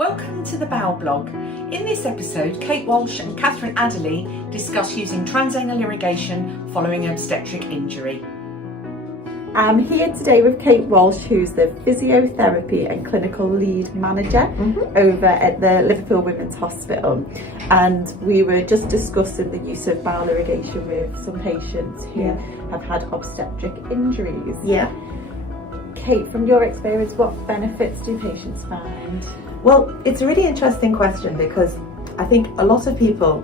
Welcome to the Bowel Blog. In this episode, Kate Walsh and Catherine Adderley discuss using transanal irrigation following obstetric injury. I'm here today with Kate Walsh, who's the physiotherapy and clinical lead manager over at the Liverpool Women's Hospital. And we were just discussing the use of bowel irrigation with some patients who have had obstetric injuries. Yeah. Kate, from your experience, what benefits do patients find? Well, it's a really interesting question because I think a lot of people,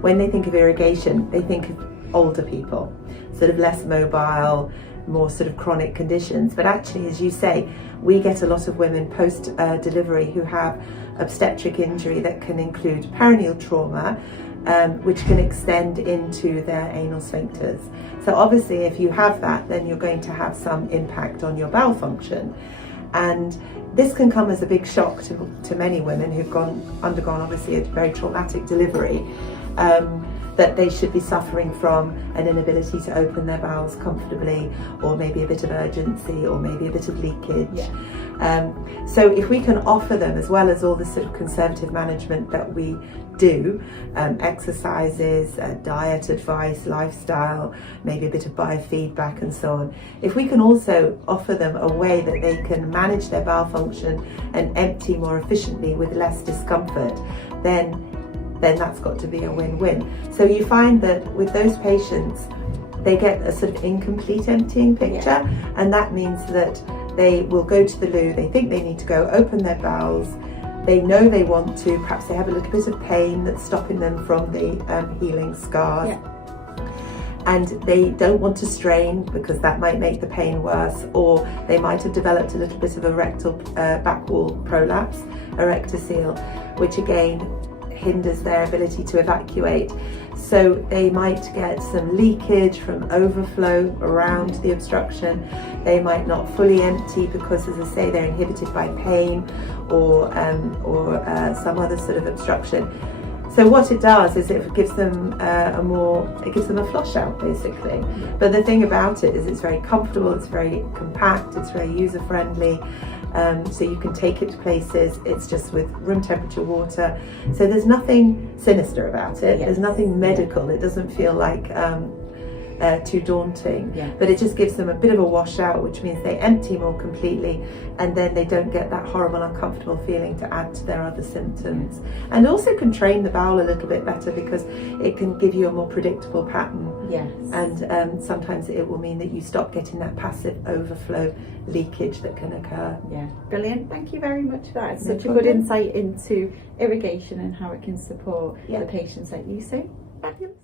when they think of irrigation, they think of older people, sort of less mobile, more sort of chronic conditions. But actually, as you say, we get a lot of women post-delivery who have obstetric injury that can include perineal trauma, which can extend into their anal sphincters. So obviously, if you have that, then you're going to have some impact on your bowel function. And this can come as a big shock to many women who've undergone obviously a very traumatic delivery, that they should be suffering from an inability to open their bowels comfortably, or maybe a bit of urgency, or maybe a bit of leakage. So if we can offer them, as well as all the sort of conservative management that we do, exercises, diet advice, lifestyle, maybe a bit of biofeedback and so on, if we can also offer them a way that they can manage their bowel function and empty more efficiently with less discomfort, then that's got to be a win-win. So you find that with those patients, they get a sort of incomplete emptying picture, and that means that they will go to the loo, they think they need to go open their bowels, they know they want to, perhaps they have a little bit of pain that's stopping them from the healing scars, and they don't want to strain because that might make the pain worse, or they might have developed a little bit of a rectal back wall prolapse, a rectocele, which again hinders their ability to evacuate. So they might get some leakage from overflow around the obstruction. They might not fully empty because, as I say, they're inhibited by pain or some other sort of obstruction. So what it does is it gives them a flush out basically. But the thing about it is it's very comfortable, it's very compact, it's very user friendly. So you can take it to places. It's just with room temperature water. So there's nothing sinister about it. There's nothing medical. It doesn't feel like too daunting. But it just gives them a bit of a washout, which means they empty more completely, and then they don't get that horrible, uncomfortable feeling to add to their other symptoms. And also can train the bowel a little bit better because it can give you a more predictable pattern. And sometimes it will mean that you stop getting that passive overflow leakage that can occur. Brilliant. Thank you very much for that. It's such a good insight into irrigation and how it can support the patients that you see. Fabulous.